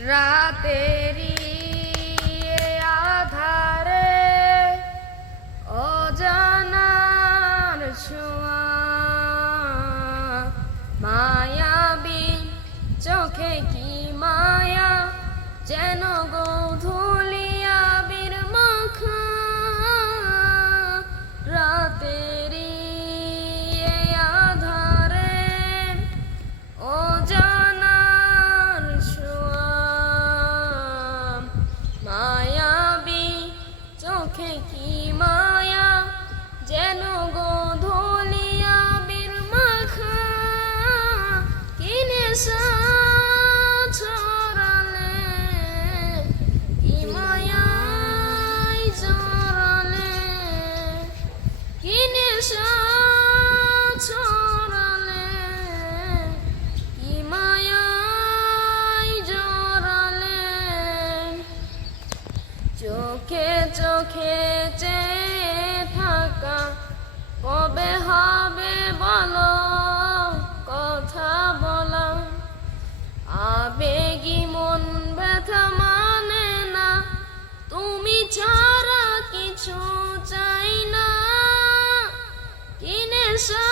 রাতেরি আধারে অজানার ছোঁয়া মায়াবী চোখে কি মায়া যেন গোধূলিয়া বীর মাখা রাতেরি আধারে অজানার ছোঁয়া মায়াবী চোখে কি মায়া যেন গোধূলিয়া বীর মাখা কি নেশা ছড়ালে কি মায়ায় জড়ালে কি নেশা ছড়ালে কি মায়ায় জড়ালে চোখে চোখে চেয়ে থাকা কবে হবে বলো কথা বলা আবেগী মন ব্যথা মানে না তুমি ছাড়া কিছু চাই না কি নেশা